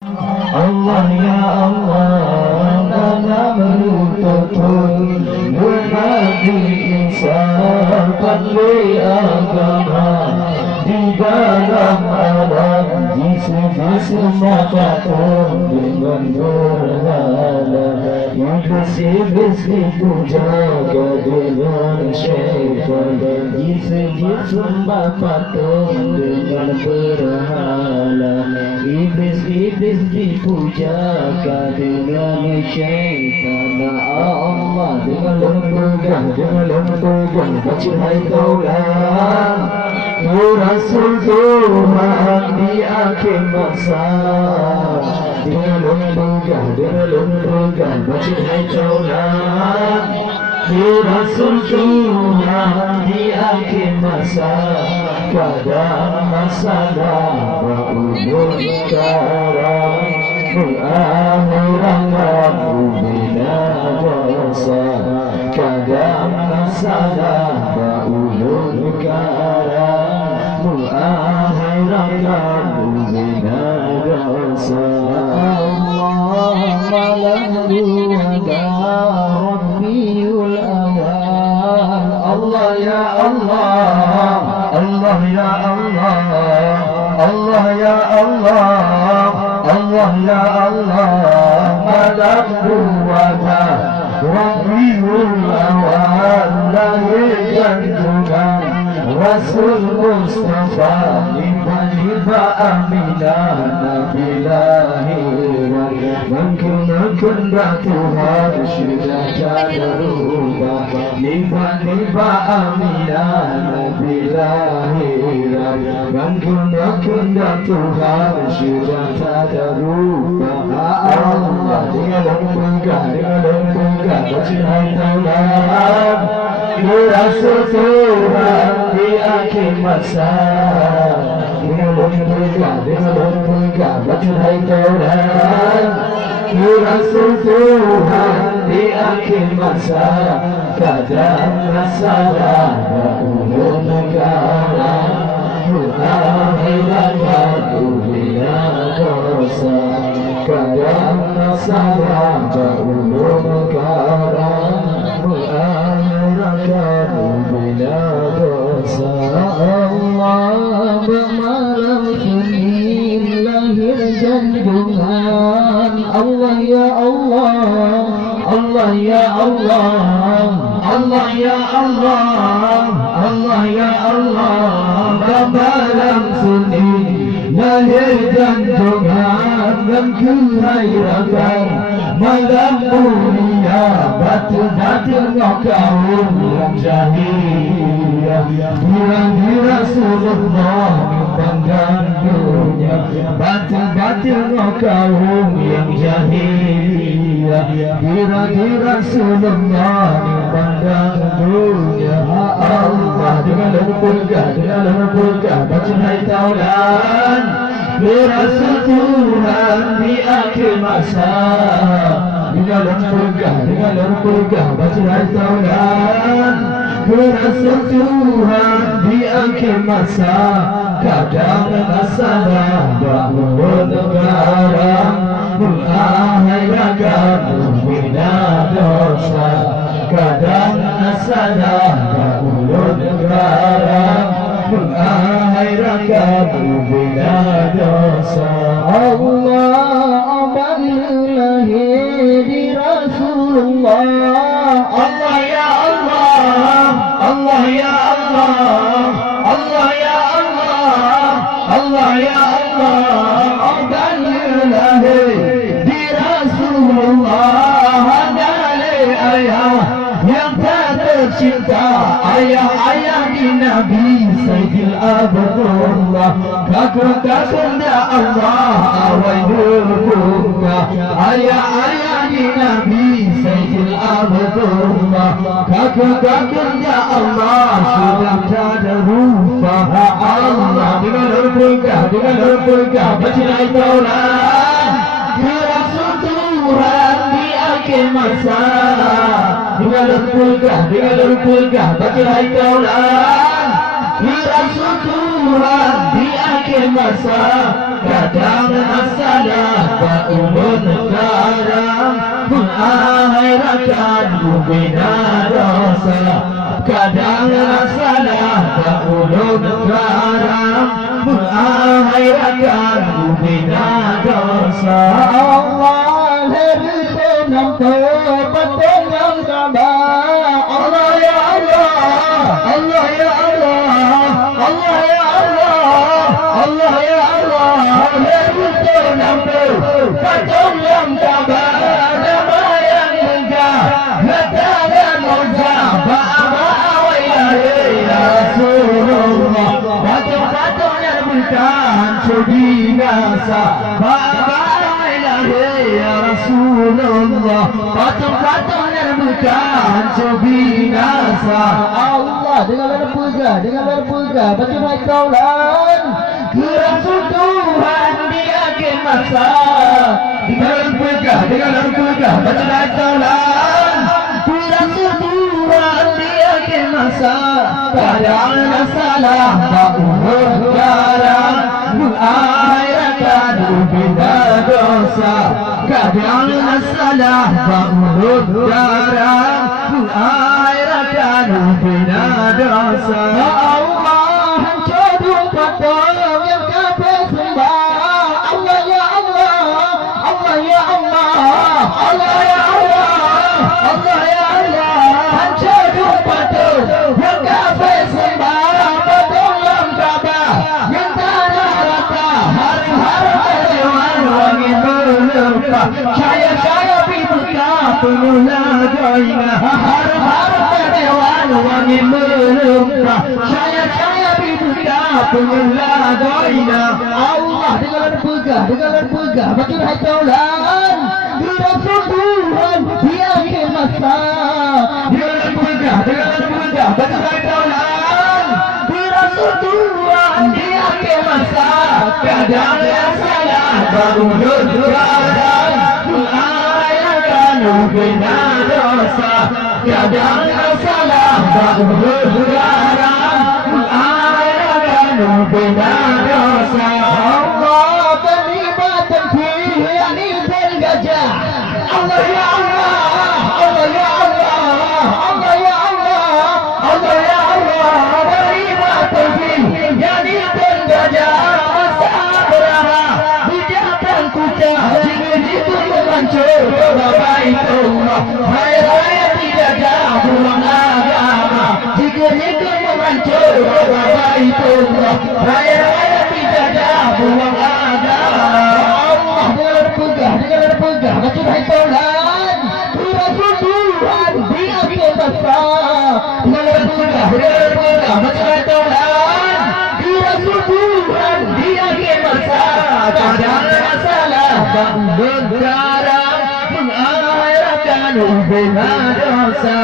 Allah ya Allah, namamu tuntun berbagi insan pandai agama di dalam alam jisim apapun dengan berhala. Iblis dipujaga dengan syaitan, jisim apapun dengan berhala. Iblis dipujakan dengan syaitan. Allah dengan lembaga baca hai Taurat, Rasul Tuhan di akhir masa. Dengan lembaga baca hai Taurat, Rasul Tuhan di akhir masa. Kadang masalah berumur sekarang, mengakhiran bina dosa. Kadang masalah berumur sekarang, mengakhiran bina dosa. Allah malam ada Rabbiyul awal. Allah ya Allah, Allah ya Allah, Allah ya Allah, Allah ya Allah. Malam buata Rabbiyul awal, lahirkan Tuhan Rasul Mustafa, liba Aminah Nabi lahiran. Menggunakan Tuhan sudah tak berubah, liba Aminah Nabi lahiran. Menggunakan Tuhan sudah tak berubah. Allah dengan lembaga baca hai Taurat, Rasul Tuhan di akhir masa. Dengan lembaga baca hai Taurat, Rasul Tuhan di akhir masa. Kadang masalah berumur negara, mengakhiran bina dosa. Kadang masalah berumur negara, mengakhiran bina dosa. Allah bermalam Senin lahir jantungan. Allah ya Allah, Allah ya Allah, Allah ya Allah, Allah ya Allah. Bermalam Senin lahir jantungan dan kelahiran. Malam mulia batu-batu kaum yang jahiliyah, di Rasulullah banggaan dunia. Batu-batu kaum yang jahiliyah, di Rasulullah banggaan dunia. Allah dengan lembaga baca hai Taurat, Rasul Tuhan di akhir masa. Dengan lembaga baca hai Taurat, Rasul Tuhan di akhir masa. Kadang masalah berumur negara, mengakhiran bina dosa. Kadang masalah berumur negara, mengakhiran bina dosa. Allah abadilah di Rasulullah. Allah ya Allah, Allah ya Allah, Allah ya Allah, Allah ya Allah. Abadilah di Rasulullah. Dari ayah yang tak tercinta, ayah-ayah di Nabi Sayyidil Abdullah. Kakak-kakaknya Allah awal berbuka. Ayah-ayah di Nabi Sayyidil Abdullah. Kakak-kakaknya Allah sudah tak ada rupa. Allah dengan lembaga baca hai Taurat, Rasul Tuhan di akhir masa. Dengan lembaga baca hai Taurat, Rasul Tuhan di akhir masa. Kadang masalah ulun karam mengakhirkan bina dosa kadang salah ulun karam mengakhirkan bina dosa Allah hertenam tobat yang kabar Allah ya Allah Allah ya Allah Allah ya Allah Allah ya Allah hertenam tobat yang kabar damayan megah natalan mujabah wa ya Rasulullah batu-batu yang bukan sebinasa ya Rasulullah patung-patung yang bukan sebinasa Allah dengan berpuja baca baik kaulan Rasul Tuhan di akhir masa dengan berpuja baca baik kaulan Rasul Tuhan di akhir masa kadang salah tak berjalan mengakhirkan bina dosa kadang salah bangun darah mengakhirkan bina dosa Allah hancur patung yang kafir sembah Allah ya Allah Allah ya Allah Allah ya Allah Allah ya Allah hancur patung yang kafir sembah patung yang Ka'bah yang tanah rata hari-hari wangi melupa saya bibuka penula doina har-har dewan wangi melupa saya bibuka penula doina Allah dengan berpegang makin hai taulan Rasul Tuhan di akhir masa dengan berpegang makin hai taulan Rasul Tuhan di akhir masa kadang salah bangun kadang mengakhirkan bina dosa kadang salah bangun kadang mengakhirkan bina dosa Allah terlibat yakni bergajah Allah ya Allah Allah ya Allah Allah ya Allah Allah ya Allah terlibat yakni bergajah Baitullah Raya tidak jauh agama Jika menghancur Baitullah Raya tidak jauh agama Allah dengan berpegang Baca Baitullah Rasul Tuhan di akhir masa dengan berpegang Baca Baitullah Rasul Tuhan di akhir masa kadang salah bangun darah mengakhirkan bina dosa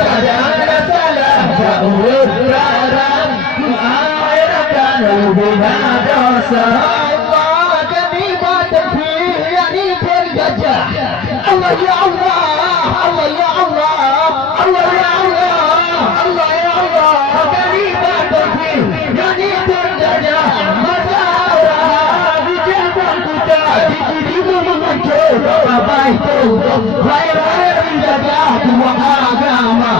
kadang salah bangun darah mengakhirkan bina dosa Allah ketibat yakni bergajah Allah ya Allah Allah ya Allah Allah ya Allah Allah ya Allah ketibat yakni bergajah Baitullah Raya menjaga dua agama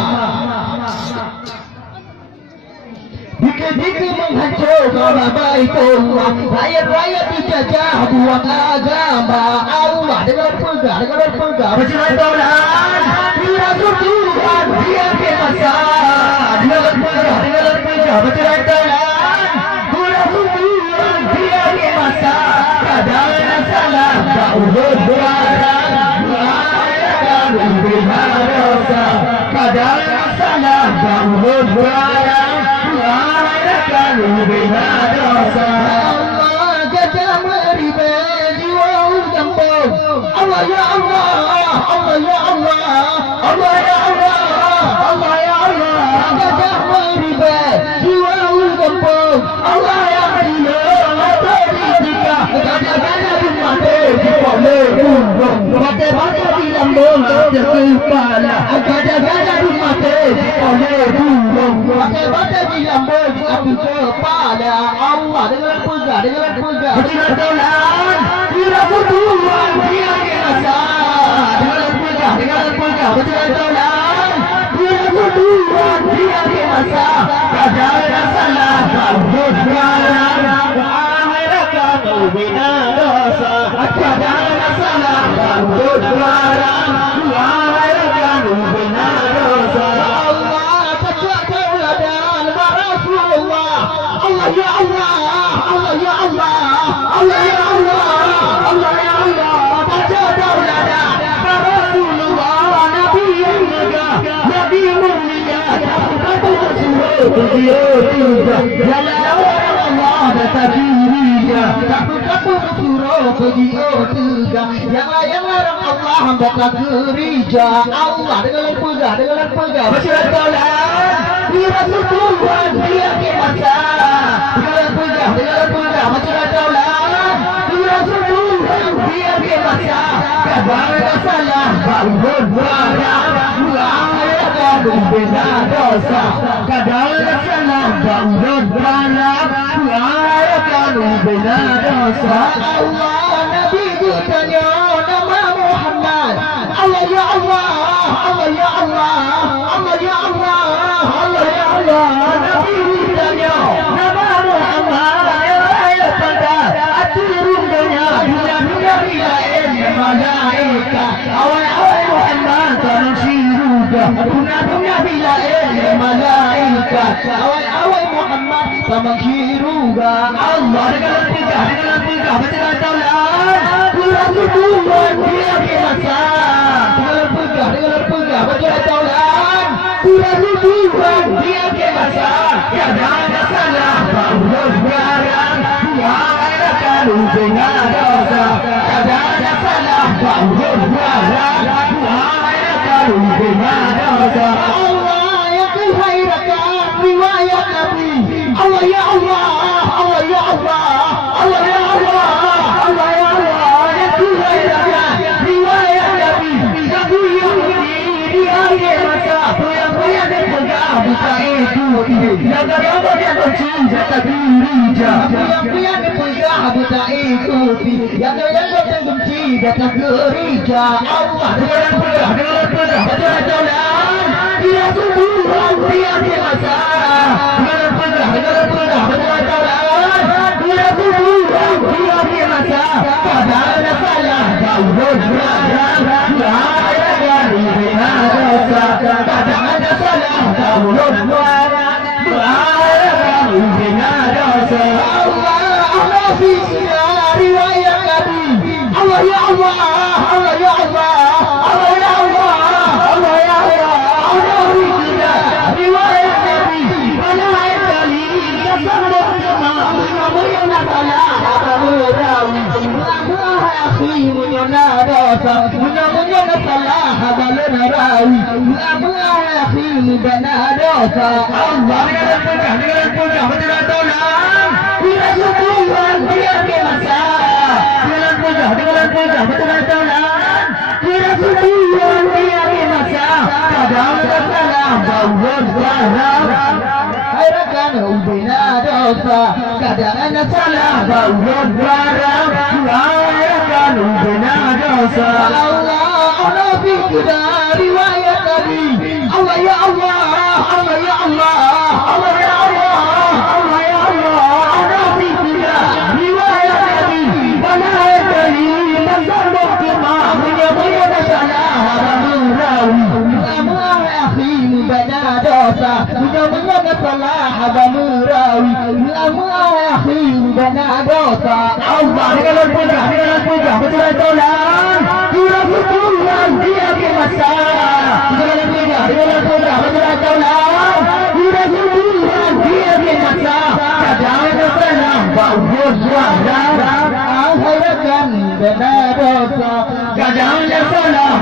Dikit-dikit menghancurkan Baitullah Raya dijaga dua agama Allah dengan berpegang Baca Baitullah Rasul Tuhan di akhir masa dengan berpegang Baca Baitullah Rasul Tuhan di akhir masa kadang salah bangun darah mengakhirkan bina dosa kadang salah bangun darah mengakhirkan bina dosa Allah gajah meribe jiwa kampung Allah ya Allah Allah ya Allah Allah ya Allah Allah ya Allah gajah meribe jiwa kampung Allah ya Allah Gajah-gajah di mata di kepala Bata-bata di lambung ada kepala Gajah-gajah di mata di kepala Bata-bata di lambung ada kepala Allah dengan berpegang Rasul Tuhan masa kadang salah bagus barang akhirkan bina dosa kadang salah bagus barang akhirkan bina dosa Allah tajak tauladan Rasulullah Allah ya Allah Allah ya Allah Allah ya Allah Allah ya Allah tajak tauladan Rasulullah Nabi yang megah Nabi mulia kata Rasul dia jalan orang Allah datang dirinya kata Rasul dia yang orang Allah datang gereja Allah dengan pegah bersyarakat di Rasulullah dia ke masa dengan pegah bersyarakat di Rasulullah dia ke masa kadang salah bangun barang bina dosa kadang salah bangun barang akan bina dosa Allah Nabi ditanya nama Muhammad Allah ya Allah Allah ya Allah Allah ya Allah Allah ya Allah Nabi ditanya nama Muhammad ayat pada aturun dunia dunia malaika awal Muhammad tansiruga dunia bila malaika awal Muhammad tansiruga Allah dengan tiga baca taulan Rasulullah dia ke masa dengan pegah baca taulan Rasulullah dia ke masa kadang salah bangun barang akan bina dosa kadang salah bangun barang akan bina dosa Allah yang khairakan riwayat Nabi Allah ya Allah Allah ya Allah Allah ya Allah Allah ya Allah yang khairakan riwayat Nabi Nabi yang dia masa yang pegang buka itu yang apa dia bercinta diri yang pegang buka itu yang benci datang gereja Allah dengan pegang jalan dia Tuhan dia masa dengan pegang jalan dia Tuhan dia masa kadang salah bangun barang bina dosa kadang salah bangun barang bina dosa Allah fi riwayat Nabi Allah ya Allah Allah ya Allah Allah ya Allah Allah ya Allah Allah riwayat Nabi Allah ya kali kasar kama munyana salah aburawi Allah akhi munyana dosa munyana salah abalana rawi Allah akhi bana dosa Allah dengan pegah benar taulan Rasulullah dia ke masa dengan pegah betul taulan Rasulullah dia ke masa kadang salah bangun barang akan bina dosa kadang salah bangun barang akan bina dosa Allah Nabi kita riwayat Nabi Allah ya Allah Allah ya Allah Allah ya Allah Allah ya Allah Nabi kita riwayat Nabi mana dari mazhab kema punya salah rawi Allah akhi bana dosa punya salah rawi Allah akhi bana dosa Allah dengan pegah betul taulan Rasulullah dia ke masa dengan pegah betul taulan Rasulullah dia ke masa kadang salah bangun barang akhirkan bina dosa kadang salah